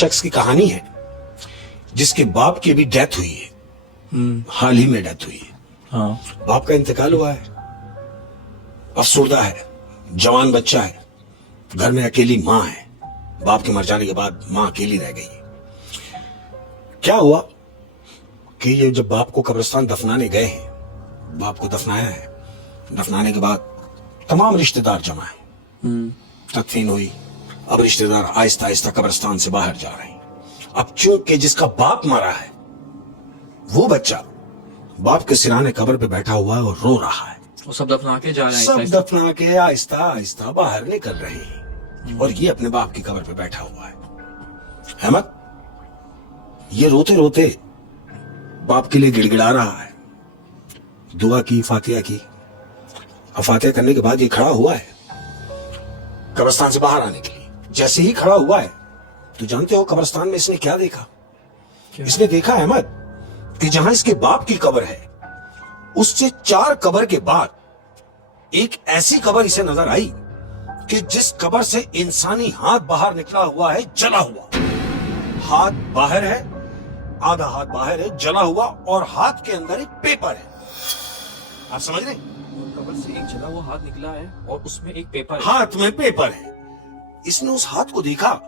शख्स की कहानी है जिसके बाप की अभी डेथ हुई है, हाल ही में डेथ हुई है। हाँ। बाप का इंतकाल हुआ है, अफसुर्दा है, जवान बच्चा है, घर में अकेली माँ है। बाप के मर जाने के बाद माँ अकेली रह गई है। क्या हुआ कि ये जब बाप को कब्रिस्तान दफनाने गए हैं, बाप को दफनाया है, दफनाने के बाद तमाम रिश्तेदार जमा है, तदफीन हुई। अब रिश्तेदार आहिस्ता आहिस्ता कब्रिस्तान से बाहर जा रहे हैं। अब चूंकि जिसका बाप मरा है वो बच्चा बाप के सिराने कब्र पे बैठा हुआ है और रो रहा है। वो सब दफना के जा रहे हैं, सब दफना के आहिस्ता आहिस्ता बाहर निकल रहे हैं और ये अपने बाप की कब्र पे बैठा हुआ है। अहमद, ये रोते रोते बाप के लिए गिड़गिड़ा रहा है। दुआ की, फातिहा की। अब फातिहा करने के बाद ये खड़ा हुआ है कब्रिस्तान से बाहर आने के लिए। जैसे ही खड़ा हुआ है, तो जानते हो कब्रिस्तान में इसने क्या देखा? इसने देखा अहमद कि जहां इसके बाप की कब्र है, उससे 4 कब्र के बाद एक ऐसी कब्र इसे नजर आई कि जिस कब्र से इंसानी हाथ बाहर निकला हुआ है, जला हुआ। हाथ बाहर है, आधा हाथ बाहर है, जला हुआ, और हाथ के अंदर एक पेपर है। आप समझ रहे? कब्र से एक जला हुआ हाथ निकला है और उसमें एक पेपर है। हाथ में पेपर है। इसने उस हाथ को देखा,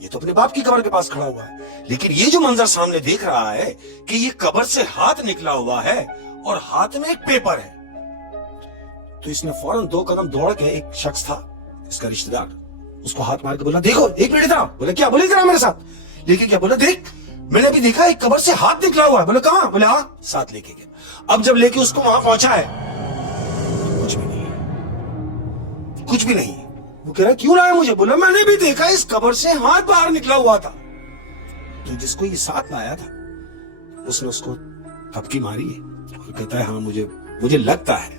ये तो अपने बाप की कब्र के पास खड़ा हुआ है, लेकिन ये जो मंजर सामने देख रहा है कि ये कब्र से हाथ निकला हुआ है और हाथ में एक पेपर है, तो इसने फौरन 2 कदम दौड़ के, एक शख्स था इसका रिश्तेदार, उसको हाथ मार के बोला, देखो एक मिनट इधर। बोले क्या? बोले इधर मेरे साथ। लेके क्या? बोला देख, मैंने अभी देखा एक कब्र से हाथ निकला हुआ है। बोले कहां? बोले हाँ। साथ लेके गया। अब जब लेके उसको वहां पहुंचा है, कुछ भी नहीं, कुछ भी नहीं। वो कह रहा क्यों लाया मुझे? बोला मैंने भी देखा इस कब्र से हाथ बाहर निकला हुआ था। तो जिसको ये साथ लाया था, उसने उसको थपकी मारी है और कहता है हाँ, मुझे लगता है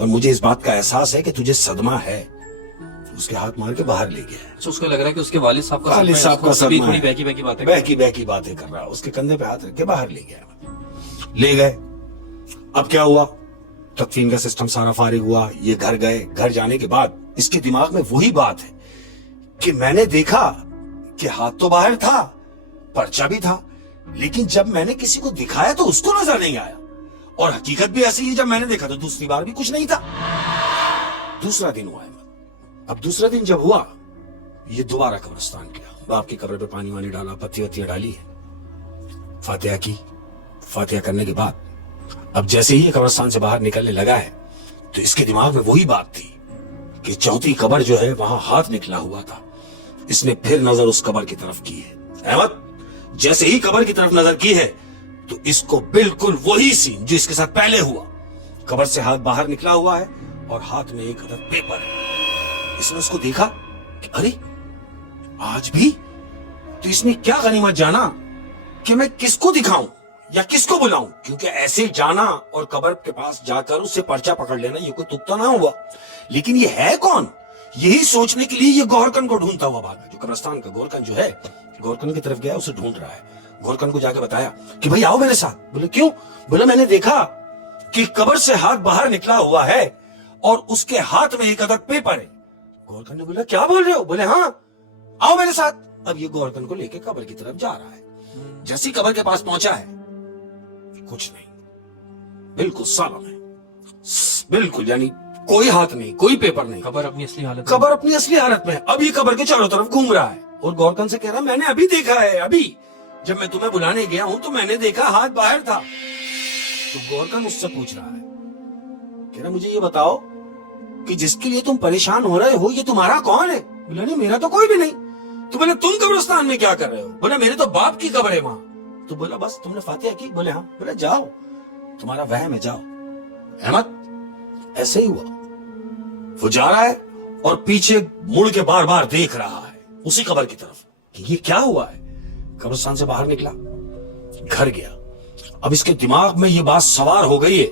और मुझे इस बात का एहसास है कि तुझे सदमा है। उसके हाथ मार के बाहर ले गया है। तो उसको लग रहा है कि उसके वालिद साहब का सदमा है। बहकी बातें कर रहा है। उसके कंधे पे हाथ रख के बाहर ले गया, ले गए। अब क्या हुआ? तदफीन का सिस्टम सारा फारिग हुआ, ये घर गए। घर जाने के बाद इसके दिमाग में वही बात है कि मैंने देखा कि हाथ तो बाहर था, पर्चा भी था, लेकिन जब मैंने किसी को दिखाया तो उसको नजर नहीं आया, और हकीकत भी ऐसी ही, जब मैंने देखा तो दूसरी बार भी कुछ नहीं था। दूसरा दिन हुआ। अब दूसरा दिन जब हुआ, ये दोबारा कब्रिस्तान गया, बाप की कब्र पे पानी वानी डाला, पत्ती वत्तियां डाली है, फातिहा की। फातिहा करने के बाद अब जैसे ही कब्रिस्तान से बाहर निकलने लगा है, तो इसके दिमाग में वही बात थी कि चौथी कब्र जो है वहां हाथ निकला हुआ था। इसने फिर नजर उस कब्र की तरफ की है। अहमद, जैसे ही कब्र की तरफ नजर की है, तो इसको बिल्कुल वही सीन जो इसके साथ पहले हुआ, कब्र से हाथ बाहर निकला हुआ है और हाथ में एक अदद पेपर है। इसने उसको देखा कि अरे आज भी। तो इसने क्या गनीमत जाना कि मैं किसको दिखाऊं या किसको बुलाऊं, क्योंकि ऐसे जाना और कब्र के पास जाकर उससे पर्चा पकड़ लेना, ये कोई तुक्का ना हुआ। लेकिन ये है कौन, यही सोचने के लिए ये गोरकन को ढूंढता हुआ भागा। जो कब्रिस्तान का गोरकन जो है, गोरकन की तरफ गया, उसे ढूंढ रहा है। गोरकन को जाके बताया कि भाई आओ मेरे साथ। बोले क्यों? बोले मैंने देखा कि कब्र से हाथ बाहर निकला हुआ है और उसके हाथ में एक अदद पेपर है। गोरकन ने बोला क्या बोल रहे हो? बोले हाँ, आओ मेरे साथ। अब ये गोरकन को लेके कब्र की तरफ जा रहा है। जैसे ही कब्र के पास पहुंचा है, कुछ नहीं, बिल्कुल सालम है, बिल्कुल, यानी कोई हाथ नहीं, कोई पेपर नहीं। कब्र अपनी असली हालत में। अब ये कब्र के चारों तरफ घूम रहा है और गोरकन से कह रहा मैंने अभी देखा है, अभी जब मैं तुम्हें बुलाने गया हूं तो मैंने देखा हाथ बाहर था। तो गोरकन उससे पूछ रहा है, कह रहा मुझे ये बताओ कि जिसके लिए तुम परेशान हो रहे हो, ये तुम्हारा कौन है? बोला नहीं, मेरा तो कोई भी नहीं। तो बोले तुम कब्रिस्तान में क्या कर रहे हो? बोला मेरे तो बाप की कब्र है वहां। तो बोला बस तुमने फातिहा की? बोले हाँ। बोला जाओ, तुम्हारा वहम है, जाओ। अहमद, ऐसे ही हुआ। वो जा रहा है और पीछे मुड़ के बार बार देख रहा है उसी कब्र की तरफ कि ये क्या हुआ है। कब्रिस्तान से बाहर निकला, घर गया। अब इसके दिमाग में ये बात सवार हो गई है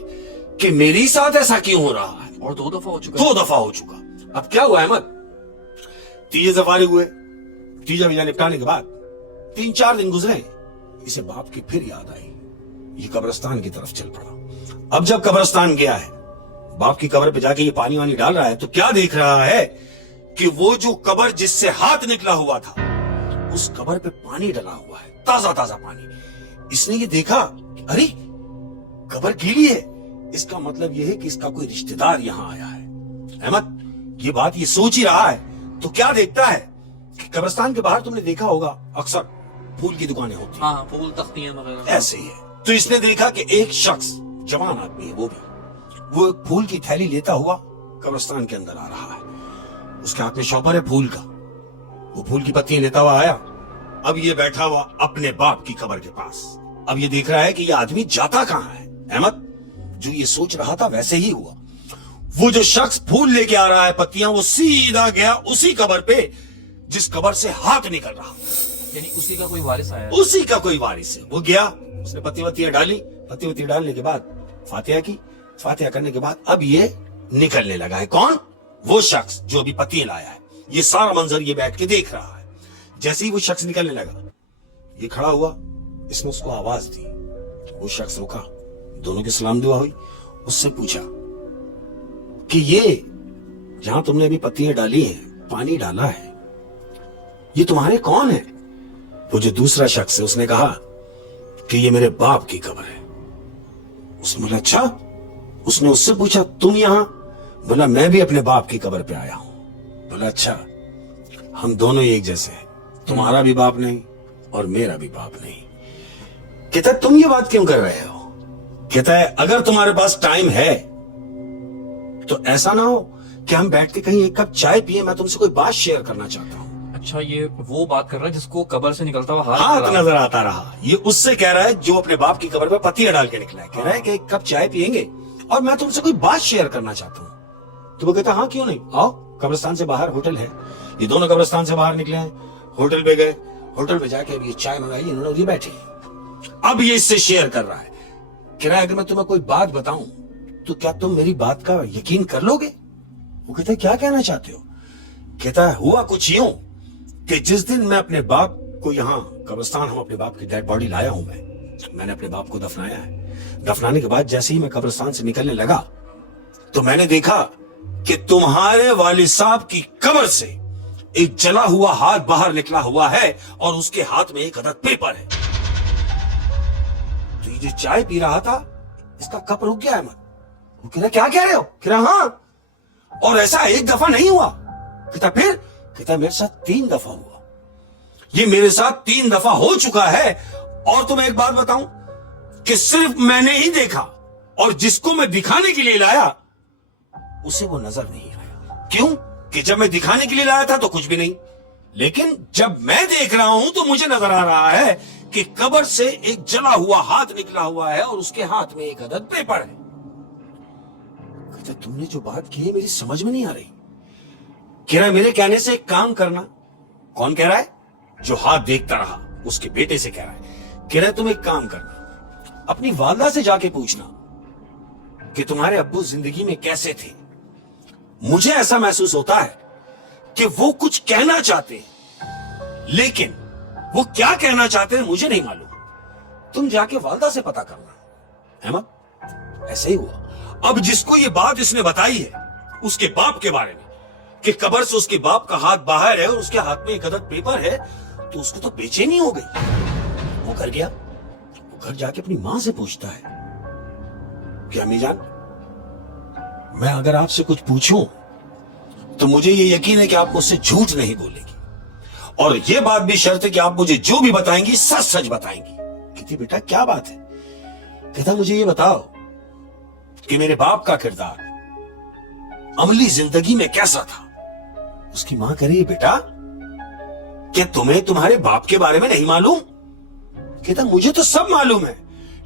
कि मेरे साथ ऐसा क्यों हो रहा है, और 2 दफा हो चुका। अब क्या हुआ अहमद? तीजे सफारी हुए, तीजा वीजा निपटाने के बाद 3-4 दिन गुजरे, इसे बाप की फिर याद आई। ये कब्रिस्तान की तरफ चल पड़ा। अब जब कब्रिस्तान गया है, बाप की कब्र पे जाके ये पानी वानी डाल रहा है, तो क्या देख रहा है कि वो जो कब्र जिससे हाथ निकला हुआ था, उस कब्र पे पानी डला हुआ है, ताजा ताजा पानी। इसने ये देखा, अरे कब्र गीली है, इसका मतलब ये है कि इसका कोई रिश्तेदार यहाँ आया है। अहमद ये बात ये सोच ही रहा है तो क्या देखता है कि कब्रिस्तान के बाहर तुमने देखा होगा अक्सर फूल की दुकानें होती हैं। हाँ, फूल तख्तियां वगैरह ऐसे ही है। तो इसने देखा कि एक शख्स, जवान आदमी है वो एक फूल की थैली लेता हुआ कब्रिस्तान के अंदर आ रहा है। उसके हाथ में शॉपर है फूल का। वो फूल की पत्तियां लेता हुआ आया। अब ये बैठा हुआ अपने बाप की कब्र के पास। अब ये देख रहा है कि ये आदमी जाता कहां है। अहमद जो ये सोच रहा था वैसे ही हुआ। वो जो शख्स फूल लेके आ रहा है, पत्तियां, वो सीधा गया उसी कब्र पे जिस कब्र से हाथ निकल रहा, यानी उसी का कोई वारिस आया। उसी का कोई वारिस है। वो गया, उसने पत्ती वत्तियां डाली, पत्ती वत्ती डालने के बाद फातिहा की। फातिहा करने के बाद अब ये निकलने लगा है। कौन? वो शख्स जो अभी पत्तियां लाया है। ये सारा मंजर ये बैठ के देख रहा है। जैसे ही वो शख्स निकलने लगा, ये खड़ा हुआ, इसने उसको आवाज दी। वो शख्स रुका, दोनों की सलाम दुआ हुई। उससे पूछा कि ये जहां तुमने अभी पत्तियां डाली हैं, पानी डाला है, ये तुम्हारे कौन है? वो जो दूसरा शख्स है उसने कहा कि ये मेरे बाप की कब्र है। उसने बोला अच्छा। उसने उससे पूछा तुम यहां? बोला मैं भी अपने बाप की कब्र पे आया हूं। बोला अच्छा, हम दोनों एक जैसे हैं, तुम्हारा भी बाप नहीं और मेरा भी बाप नहीं। कहता तुम ये बात क्यों कर रहे हो? कहता है अगर तुम्हारे पास टाइम है तो ऐसा ना हो कि हम बैठ के कहीं एक कप चाय पिए, मैं तुमसे कोई बात शेयर करना चाहता हूं। अच्छा, ये वो बात कर रहा है जिसको कब्र से निकलता हुआ हाथ नजर आता रहा। ये उससे कह रहा है जो अपने बाप की कब्र पे पत्तियां डाल के निकला है। कह रहा है कि एक कप चाय पियेंगे और मैं तुमसे कोई बात शेयर करना चाहता हूँ। तो वो कहता हाँ क्यों नहीं, आओ। कब्रिस्तान से बाहर होटल है। ये दोनों कब्रिस्तान से बाहर निकले हैं, होटल पे गए। होटल पे जाके अब ये चाय मंगाई, इन्होंने ये बैठे। अब ये इससे शेयर कर रहा है। कह रहा है अगर मैं तुम्हें कोई बात बताऊं तो क्या तुम मेरी बात का यकीन कर लोगे? वो कहता है क्या कहना चाहते हो? कहता है हुआ कुछ यूं कि जिस दिन मैं अपने बाप को यहाँ कब्रिस्तान, हम अपने बाप की डेड बॉडी लाया हूं, मैंने अपने बाप को दफनाया है। दफनाने के बाद जैसे ही मैं कब्रिस्तान से निकलने लगा तो मैंने देखा कि तुम्हारे वालिद साहब की कब्र से एक जला हुआ हाथ बाहर निकला हुआ है और उसके हाथ में एक अदद पेपर है। तो ये जो चाय पी रहा था इसका कप रुक गया। अहमद वो कह रहा क्या कह रहे हो? कह रहा हाँ, और ऐसा एक दफा नहीं हुआ। कहता फिर? कहता मेरे साथ 3 दफा हुआ। ये मेरे साथ 3 दफा हो चुका है। और तुम्हें एक बात बताऊं कि सिर्फ मैंने ही देखा और जिसको मैं दिखाने के लिए लाया उसे वो नजर नहीं आया। क्यों? कि जब मैं दिखाने के लिए लाया था तो कुछ भी नहीं, लेकिन जब मैं देख रहा हूं तो मुझे नजर आ रहा है कि कब्र से एक जला हुआ हाथ निकला हुआ है और उसके हाथ में एक अदद पेपर है। कहता तुमने जो बात की है मेरी समझ में नहीं आ रही। कह रहा है मेरे कहने से एक काम करना। कौन कह रहा है? जो हाथ देखता रहा उसके बेटे से कह रहा है। कह रहा है तुम एक काम करना, अपनी वालदा से जाके पूछना कि तुम्हारे अब्बू जिंदगी में कैसे थे। मुझे ऐसा महसूस होता है कि वो कुछ कहना चाहते हैं, लेकिन वो क्या कहना चाहते हैं मुझे नहीं मालूम। तुम जाके वालदा से पता करना। अहमद ऐसे ही हुआ। अब जिसको ये बात इसने बताई है उसके बाप के बारे में कि कब्र से उसके बाप का हाथ बाहर है और उसके हाथ में एक अदद पेपर है, तो उसको तो बेचैनी हो गई। वो घर गया। वो घर जाके अपनी मां से पूछता है कि अम्मी जान, मैं अगर आपसे कुछ पूछूं तो मुझे ये यकीन है कि आप मुझसे झूठ नहीं बोलेगी, और ये बात भी शर्त है कि आप मुझे जो भी बताएंगी सच सच बताएंगी। कहती बेटा क्या बात है? कहता मुझे ये बताओ कि मेरे बाप का किरदार अमली जिंदगी में कैसा था। उसकी मां कह रही बेटा क्या तुम्हें तुम्हारे बाप के बारे में नहीं मालूम? कहता मुझे तो सब मालूम है,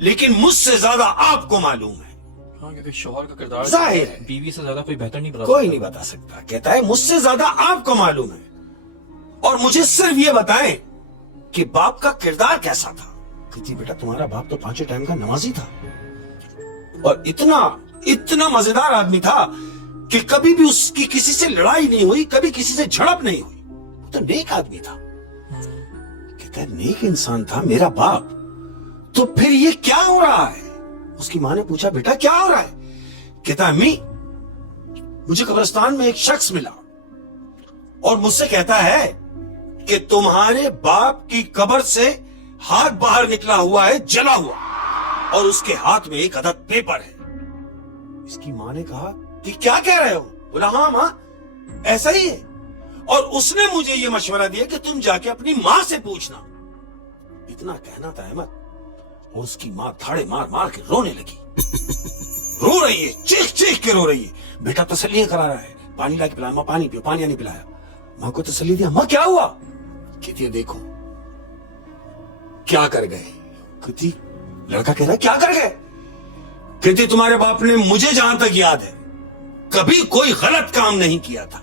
लेकिन मुझसे ज्यादा आपको मालूम है। हाँ, क्योंकि शौहर का किरदार जाहिर है बीवी से ज्यादा कोई बेहतर नहीं बता कोई नहीं बता सकता। कहता है मुझसे ज्यादा आपको मालूम है, और मुझे सिर्फ ये बताएं कि बाप का किरदार कैसा था। कहती बेटा तुम्हारा बाप तो 5 टाइम का नमाजी था और इतना मजेदार आदमी था कि कभी भी उसकी किसी से लड़ाई नहीं हुई, कभी किसी से झड़प नहीं हुई। वो तो नेक आदमी था। कहता है नेक इंसान था मेरा बाप, तो फिर ये क्या हो रहा है? उसकी मां ने पूछा बेटा क्या हो रहा है? कहता अम्मी मुझे कब्रिस्तान में एक शख्स मिला और मुझसे कहता है کہ तुम्हारे बाप की कब्र से हाथ बाहर निकला हुआ है, जला हुआ, और उसके हाथ में एक अदद पेपर है। इसकी मां ने कहा कि क्या कह रहे हो? बोला हाँ मां, ऐसा ही है, और उसने मुझे ये मशवरा दिया कि तुम जाके अपनी मां से पूछना। इतना कहना था अहमद, और उसकी मां धाड़े मार मार के रोने लगी। रो रही है, चीख चीख के रो रही है। बेटा तसल्ली करा रहा है, पानी ला के पिलाया, मां पानी पियो, पानी नहीं पिलाया। मां को तसल्ली दिया, मां क्या हुआ? कहती है देखो क्या कर गए। कहती, लड़का कह रहा है क्या कर गए? कहती तुम्हारे बाप ने, मुझे जहां तक याद है, कभी कोई गलत काम नहीं किया था,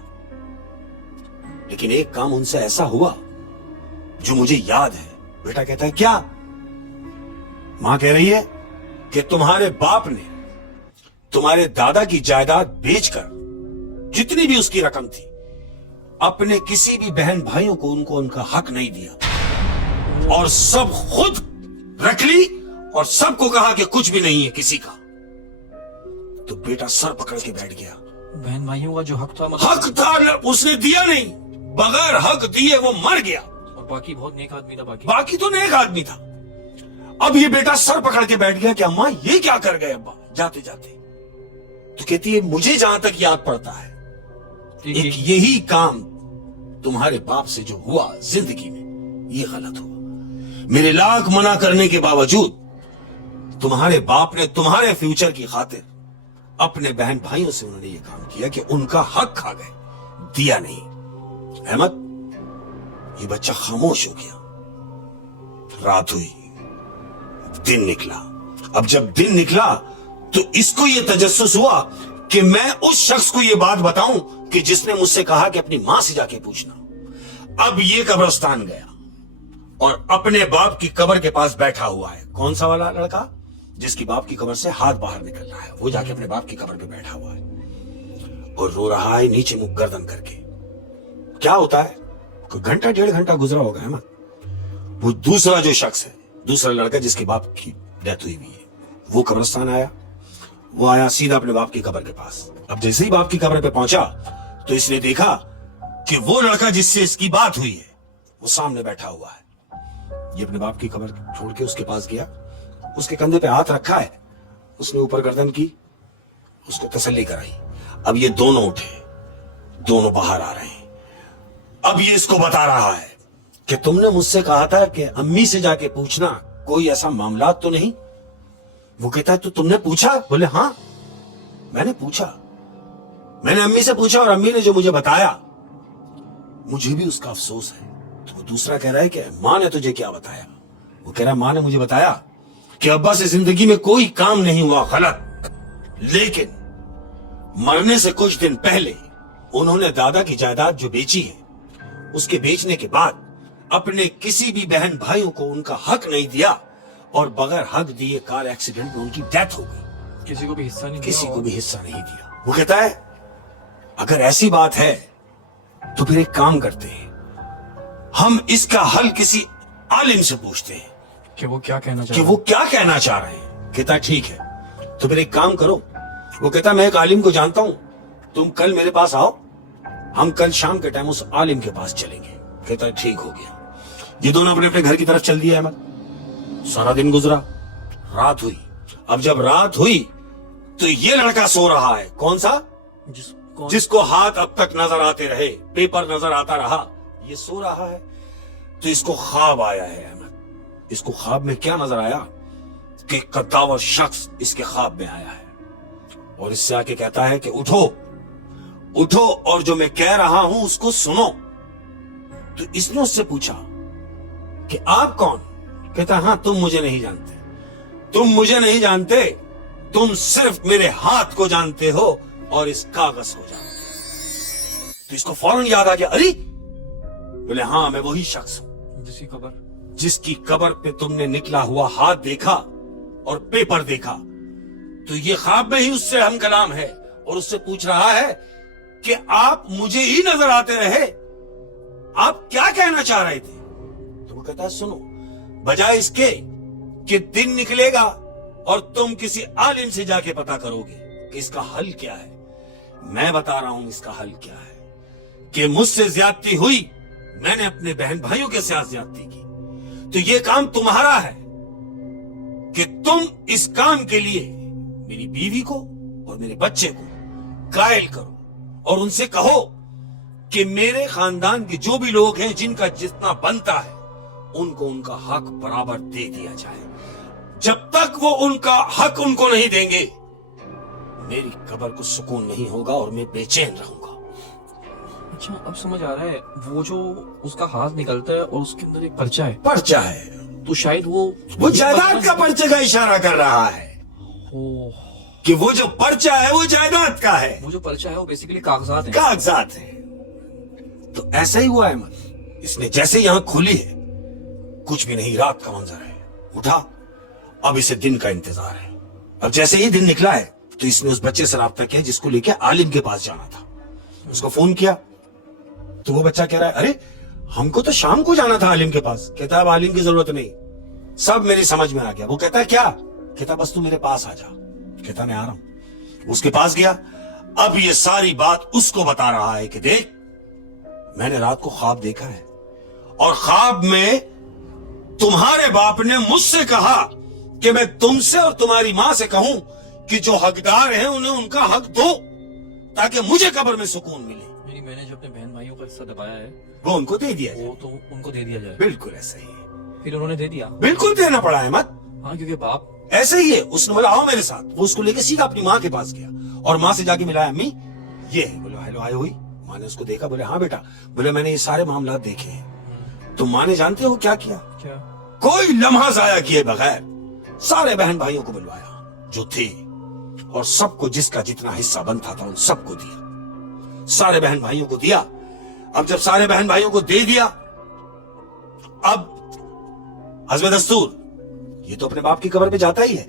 लेकिन एक काम उनसे ऐसा हुआ जो मुझे याद है। बेटा कहता है क्या? मां कह रही है कि तुम्हारे बाप ने तुम्हारे दादा की जायदाद बेचकर जितनी भी उसकी रकम थी, अपने किसी भी बहन भाइयों को उनको उनका हक नहीं दिया, और सब खुद रख ली, और सबको कहा कि कुछ भी नहीं है किसी का। तो बेटा सर पकड़ के बैठ गया। बहन भाइयों का जो हक था, हक था उसने दिया नहीं, बगैर हक दिए वो मर गया। और बाकी बहुत नेक आदमी था, बाकी तो नेक आदमी था। अब ये बेटा सर पकड़ के बैठ गया कि अम्मा ये क्या कर गए अब्बा जाते जाते। तो कहती है मुझे जहां तक याद पड़ता है, एक यही काम तुम्हारे बाप से जो हुआ जिंदगी में, ये गलत हुआ। मेरे लाख मना करने के बावजूद तुम्हारे बाप ने तुम्हारे फ्यूचर की खातिर अपने बहन भाइयों से उन्होंने ये काम किया कि उनका हक खा गए, दिया नहीं। अहमद, ये बच्चा खामोश हो गया। रात हुई, दिन निकला। अब जब दिन निकला तो इसको ये तजस्सुस हुआ कि मैं उस शख्स को ये बात बताऊं कि जिसने मुझसे कहा कि अपनी मां से जाके पूछना। अब ये कब्रिस्तान गया और अपने बाप की कब्र के पास बैठा हुआ है। कौन सा वाला लड़का? जिसकी बाप की कब्र से हाथ बाहर निकल रहा है, वो जाके अपने बाप की कब्र पे बैठा हुआ है और रो रहा है नीचे मुख गर्दन करके। क्या होता है, कोई घंटा डेढ़ घंटा गुजरा होगा है। वो दूसरा जो शख्स है, दूसरा लड़का जिसके बाप की डेथ हुई है, वो कब्रिस्तान आया। वो आया सीधा अपने बाप की कब्र के पास। अब जैसे ही बाप की कब्र पे पहुंचा तो इसने देखा कि वो लड़का जिससे इसकी बात हुई है वो सामने बैठा हुआ है। ये अपने बाप की कब्र छोड़ के उसके पास गया, उसके कंधे पे हाथ रखा है, उसने ऊपर गर्दन की, उसको तसल्ली कराई। अब ये दोनों उठे, दोनों बाहर आ रहे हैं। अब ये इसको बता रहा है कि तुमने मुझसे कहा था कि अम्मी से जाके पूछना, कोई ऐसा मामला तो नहीं। वो कहता है तो तुमने पूछा? बोले हाँ मैंने पूछा, मैंने अम्मी से पूछा और अम्मी ने जो मुझे बताया मुझे भी उसका अफसोस है। तो वो दूसरा कह रहा है कि मां ने तुझे क्या बताया? वो कह रहा है मां ने मुझे बताया कि अब्बा से जिंदगी में कोई काम नहीं हुआ गलत, लेकिन मरने से कुछ दिन पहले उन्होंने दादा की जायदाद जो बेची है, उसके बेचने के बाद अपने किसी भी बहन भाइयों को उनका हक नहीं दिया और बगैर हक दिए कार एक्सीडेंट में उनकी डेथ हो गई। किसी को भी हिस्सा नहीं, किसी को भी हिस्सा नहीं दिया। वो कहता है अगर ऐसी बात है तो फिर एक काम करते हैं, हम इसका हल किसी आलिम से पूछते हैं कि वो क्या कहना चाह कि वो क्या कहना चाह रहे हैं। कहता है ठीक है, तो फिर एक काम करो। वो कहता मैं एक आलिम को जानता हूं, तुम कल मेरे पास आओ, हम कल शाम के टाइम उस आलिम के पास चलेंगे। कहता है ठीक हो गया। ये दोनों अपने अपने घर की तरफ चल दिए। अहमद, सारा दिन गुजरा, रात हुई। अब जब रात हुई तो ये लड़का सो रहा है। कौन सा? जिसको हाथ अब तक नजर आते रहे, पेपर नजर आता रहा, ये सो रहा है। तो इसको ख्वाब आया है। अहमद, इसको ख्वाब में क्या नजर आया कि कद्दावर शख्स इसके ख्वाब में आया है और इससे आके कहता है कि उठो उठो और जो मैं कह रहा हूं उसको सुनो। तो इसने उससे पूछा कि आप कौन? कहता हाँ तुम मुझे नहीं जानते, तुम मुझे नहीं जानते, तुम सिर्फ मेरे हाथ को जानते हो और इस कागज को जानते हो। तो इसको फौरन याद आ गया, अरे बोले हाँ मैं वही शख्स हूं जिसकी कब्र पे तुमने निकला हुआ हाथ देखा और पेपर देखा। तो ये ख्वाब में ही उससे हम कलाम है और उससे पूछ रहा है कि आप मुझे ही नजर आते रहे, आप क्या कहना चाह रहे थे? तो वो कहता है सुनो, बजाय इसके कि दिन निकलेगा और तुम किसी आलिम से जाके पता करोगे कि इसका हल क्या है, मैं बता रहा हूं इसका हल क्या है कि मुझसे ज्यादती हुई میں نے اپنے بہن بھائیوں کے ساتھ زیادتی کی تو یہ کام تمہارا ہے کہ تم اس کام کے لیے میری بیوی کو اور میرے بچے کو قائل کرو اور ان سے کہو کہ میرے خاندان کے جو بھی لوگ ہیں جن کا جتنا بنتا ہے ان کو ان کا حق برابر دے دیا جائے. جب تک وہ ان کا حق ان کو نہیں دیں گے میری قبر کو سکون نہیں ہوگا اور میں بے چین رہوں گا. اچھا اب سمجھ آ رہا ہے, وہ جو اس کا ہاتھ نکلتا ہے اور اس کے اندر ایک پرچہ ہے, پرچہ ہے, تو شاید وہ جائیداد کا پرچے کا اشارہ کر رہا ہے کہ وہ جو پرچہ ہے وہ جائیداد کا ہے. وہ جو پرچہ ہے وہ بیسیکلی کاغذات ہیں. کاغذات ہیں. تو ایسا ہی ہوا احمد, اس نے جیسے یہاں کھولی ہے کچھ بھی نہیں, رات کا منظر ہے, اٹھا, اب اسے دن کا انتظار ہے. اب جیسے ہی دن نکلا ہے تو اس نے اس بچے سے رابطہ کیا جس کو لے کے عالم کے پاس جانا تھا. اس کو فون کیا تو وہ بچہ کہہ رہا ہے ارے ہم کو تو شام کو جانا تھا عالم کے پاس. کہتا ہے اب عالم کی ضرورت نہیں, سب میری سمجھ میں آ گیا. وہ کہتا ہے کیا؟ کہتا بس تو میرے پاس آ جا. کہتا میں آ رہا ہوں. اس کے پاس گیا. اب یہ ساری بات اس کو بتا رہا ہے کہ دیکھ میں نے رات کو خواب دیکھا ہے اور خواب میں تمہارے باپ نے مجھ سے کہا کہ میں تم سے اور تمہاری ماں سے کہوں کہ جو حقدار ہیں انہیں ان کا حق دو تاکہ مجھے قبر میں سکون ملے. یعنی میں نے جو اپنے بہن بھائیوں کا حصہ دبایا ہے وہ ان کو دے دیا جائے. وہ تو ان کو دے دیا جائے. بالکل ایسا ہی ہے. پھر انہوں نے دے دیا. بالکل دینا پڑا احمد. ہاں کیونکہ باپ ایسے ہی ہے. اس نے بولا آؤ میرے ساتھ. وہ اس کو لے کے سیدھا اپنی ماں کے پاس گیا اور ماں سے جا کے ملایا, امی یہ ہے. بولا ہیلو آئے ہوئی. ماں نے اس کو دیکھا, بولے ہاں بیٹا. بولے میں نے یہ سارے معاملات دیکھے ہیں. تو ماں نے جانتے ہو کیا کیا؟ کیا کوئی لمحہ ضائع کیے بغیر سارے بہن بھائیوں کو بلوایا جو تھے اور سب کو جس کا جتنا حصہ بنتا تھا ان سب کو دیا. سارے بہن بھائیوں کو دیا. اب جب سارے بہن بھائیوں کو دے دیا اب حسب دستور یہ تو اپنے باپ کی قبر پہ جاتا ہی ہے.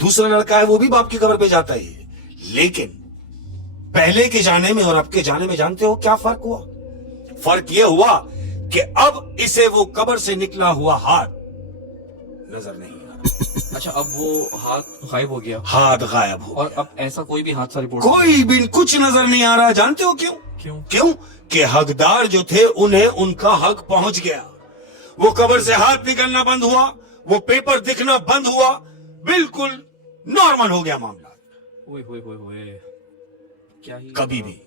دوسرا لڑکا ہے وہ بھی باپ کی قبر پہ جاتا ہی ہے. لیکن پہلے کے جانے میں اور اب کے جانے میں جانتے ہو کیا فرق ہوا؟ فرق یہ ہوا کہ اب اسے وہ قبر سے نکلا ہوا ہاتھ نظر نہیں آ رہا. اچھا اب وہ ہاتھ غائب ہو گیا. ہاتھ غائب ہو اور گیا. اب ایسا کوئی بھی حادثہ رپورٹ کوئی بھی کچھ نظر نہیں آ رہا. جانتے ہو کیوں؟ کیوں کہ حقدار جو تھے انہیں ان کا حق پہنچ گیا. وہ قبر سے ہاتھ نکلنا بند ہوا, وہ پیپر دکھنا بند ہوا, بالکل نارمل ہو گیا معاملہ. ہوئے ہوئے ہوئے ہوئے کیا ہی کبھی بھی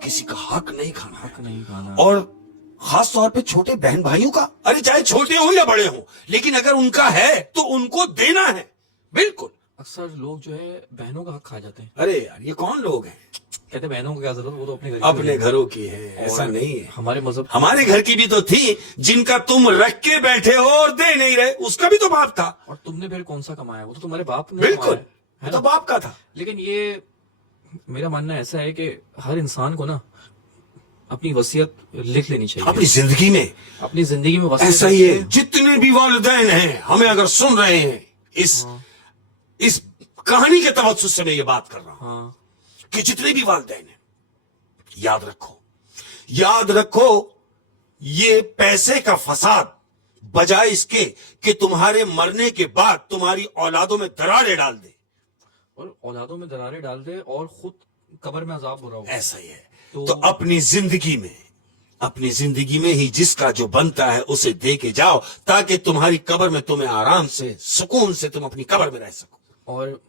کسی کا حق نہیں کھانا. حق نہیں کھانا. اور خاص طور پہ چھوٹے بہن بھائیوں کا, ارے چاہے چھوٹے ہوں یا بڑے ہوں لیکن اگر ان کا ہے تو ان کو دینا ہے. بالکل. اکثر لوگ جو ہے بہنوں کا حق کھا جاتے ہیں. ارے یار یہ کون لوگ ہیں؟ کہتے ہیں بہنوں کو کیا ضرورت, وہ تو اپنے گھروں کی ہے. ایسا نہیں ہے. ہمارے مذہب ہمارے گھر کی بھی تو تھی جن کا تم رکھ کے بیٹھے ہو اور دے نہیں رہے, اس کا بھی تو باپ تھا. اور تم نے پھر کون سا کمایا, وہ تو تمہارے باپ نے بالکل کمایا ہے وہ تو نا. باپ کا تھا. لیکن یہ میرا ماننا ایسا ہے کہ ہر انسان کو نا اپنی وصیت لکھ لینی چاہیے اپنی زندگی میں. اپنی زندگی میں وصیت. ایسا ہی ہے. جتنے بھی والدین ہیں ہمیں اگر سن رہے ہیں اس کہانی کے توسط سے میں یہ بات کر رہا ہوں ہاں کہ جتنے بھی والدین ہیں یاد رکھو یہ پیسے کا فساد بجائے اس کے کہ تمہارے مرنے کے بعد تمہاری اولادوں میں دراریں ڈال دے, اور اولادوں میں دراریں ڈال دے اور خود قبر میں عذاب ہو رہا ہو. ایسا ہی ہے. تو اپنی زندگی میں ہی جس کا جو بنتا ہے اسے دے کے جاؤ تاکہ تمہاری قبر میں تمہیں آرام سے سکون سے تم اپنی قبر میں رہ سکو. اور